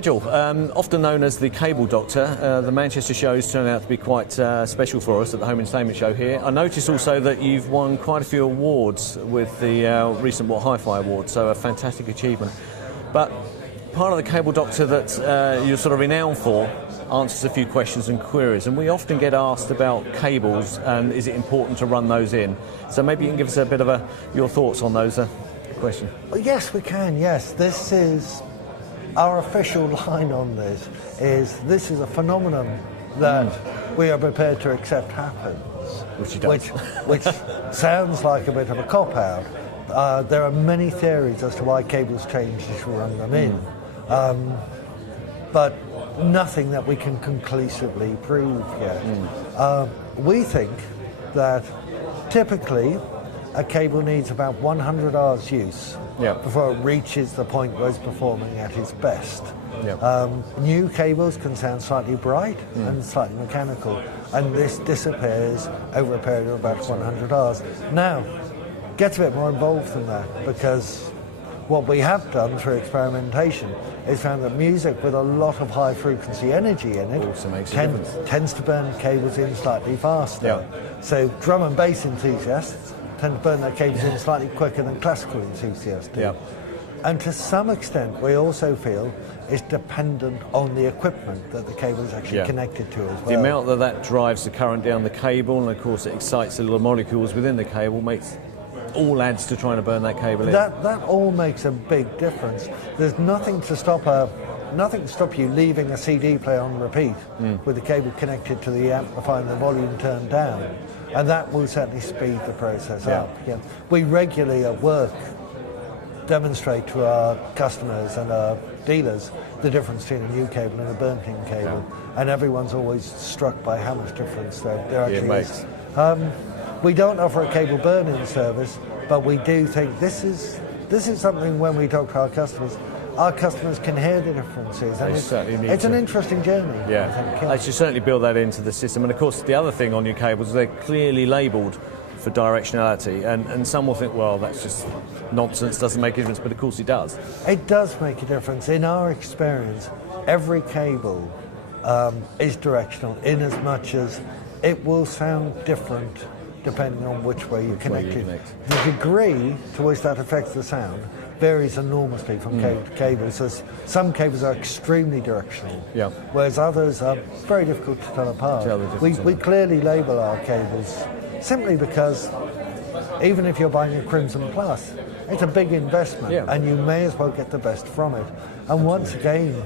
Nigel, often known as the Cable Doctor, the Manchester shows turn out to be quite special for us at the Home Entertainment Show here. I noticed also that you've won quite a few awards with the recent What Hi-Fi Awards, so a fantastic achievement. But part of the Cable Doctor that you're sort of renowned for answers a few questions and queries, and we often get asked about cables and is it important to run those in. So maybe you can give us a bit of your thoughts on those questions. Well, yes, we can, yes. This is our official line on this is a phenomenon that we are prepared to accept happens. Which it does. Which sounds like a bit of a cop-out. There are many theories as to why cables change as you run them in. But nothing that we can conclusively prove yet. We think that typically a cable needs about 100 hours use before it reaches the point where it's performing at its best. New cables can sound slightly bright and slightly mechanical, and this disappears over a period of about 100 hours. Now, it gets a bit more involved than that, because what we have done through experimentation is found that music with a lot of high frequency energy in it also makes tends to burn cables in slightly faster. So drum and bass enthusiasts tend to burn their cables in slightly quicker than classical enthusiasts do. And to some extent, we also feel it's dependent on the equipment that the cable is actually connected to as well. The amount that drives the current down the cable, and of course it excites the little molecules within the cable, all adds to trying to burn that cable in. That all makes a big difference. There's nothing to stop you leaving a CD player on repeat with the cable connected to the amplifier and the volume turned down, and that will certainly speed the process up. We regularly at work demonstrate to our customers and our dealers the difference between a new cable and a burnt-in cable, and everyone's always struck by how much difference there actually is. We don't offer a cable burn-in service, but we do think this is something when we talk to our customers can hear the differences, and it's an interesting journey. I think, They should certainly build that into the system. And of course, the other thing on your cables is they're clearly labelled for directionality, and some will think, well, that's just nonsense, doesn't make a difference, but of course it does. It does make a difference. In our experience, every cable is directional in as much as it will sound different depending on which way you connect it. The degree to which that affects the sound varies enormously from cable to cable. So some cables are extremely directional, whereas others are very difficult to tell apart. We clearly label our cables simply because even if you're buying a Crimson Plus, it's a big investment and you may as well get the best from it. And once again,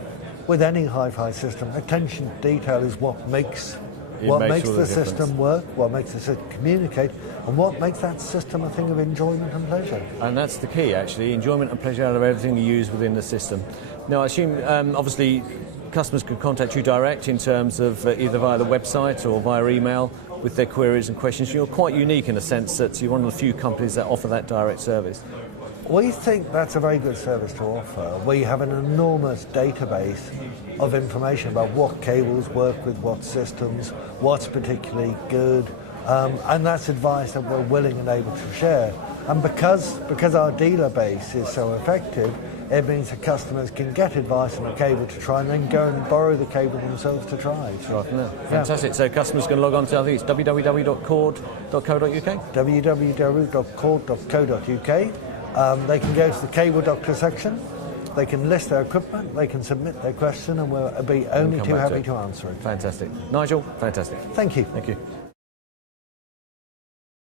with any hi-fi system, attention to detail is what makes the system work, what makes the system communicate, and what makes that system a thing of enjoyment and pleasure. And that's the key, actually, enjoyment and pleasure out of everything you use within the system. Now, I assume, obviously, customers can contact you direct in terms of either via the website or via email with their queries and questions. You're quite unique in the sense that you're one of the few companies that offer that direct service. We think that's a very good service to offer. We have an enormous database of information about what cables work with what systems, what's particularly good, and that's advice that we're willing and able to share. And because our dealer base is so effective, it means that customers can get advice on a cable to try and then go and borrow the cable themselves to try. Fantastic. So customers can log on to, I think it's www.chord.co.uk? www.chord.co.uk. They can go to the Cable Doctor section, they can list their equipment, they can submit their question, and we'll be only too happy to answer it. Fantastic. Nigel, fantastic. Thank you. Thank you.